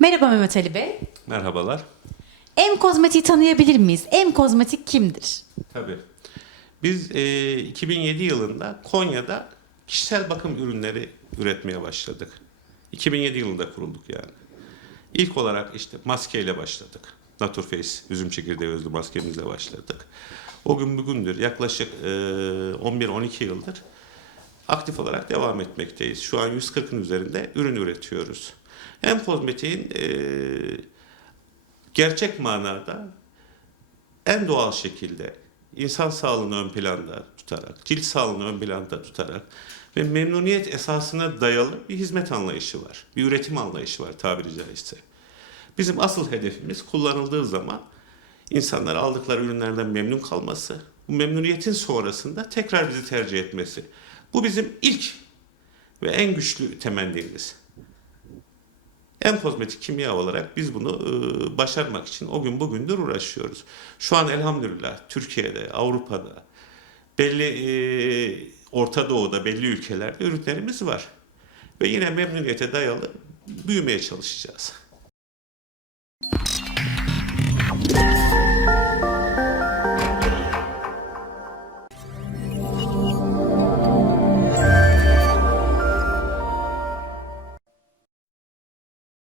Merhaba Mehmet Ali Bey. Merhabalar. M Kozmetik'i tanıyabilir miyiz? M Kozmetik kimdir? Tabii. Biz e, 2007 yılında Konya'da kişisel bakım ürünleri üretmeye başladık. 2007 yılında kurulduk yani. İlk olarak işte maskeyle başladık. Naturface üzüm çekirdeği özlü maskemizle başladık. O gün bugündür yaklaşık e, 11-12 yıldır aktif olarak devam etmekteyiz. Şu an 140'ın üzerinde ürün üretiyoruz. Hem kozmetiğin e, gerçek manada en doğal şekilde insan sağlığını ön planda tutarak, cilt sağlığını ön planda tutarak ve memnuniyet esasına dayalı bir hizmet anlayışı var. Bir üretim anlayışı var tabiri caizse. Bizim asıl hedefimiz kullanıldığı zaman insanlar aldıkları ürünlerden memnun kalması, bu memnuniyetin sonrasında tekrar bizi tercih etmesi. Bu bizim ilk ve en güçlü temennimiz. En kozmetik kimya olarak biz bunu e, başarmak için o gün bugündür uğraşıyoruz. Şu an elhamdülillah Türkiye'de, Avrupa'da, belli e, Orta Doğu'da, belli ülkelerde ürünlerimiz var. Ve yine memnuniyete dayalı büyümeye çalışacağız.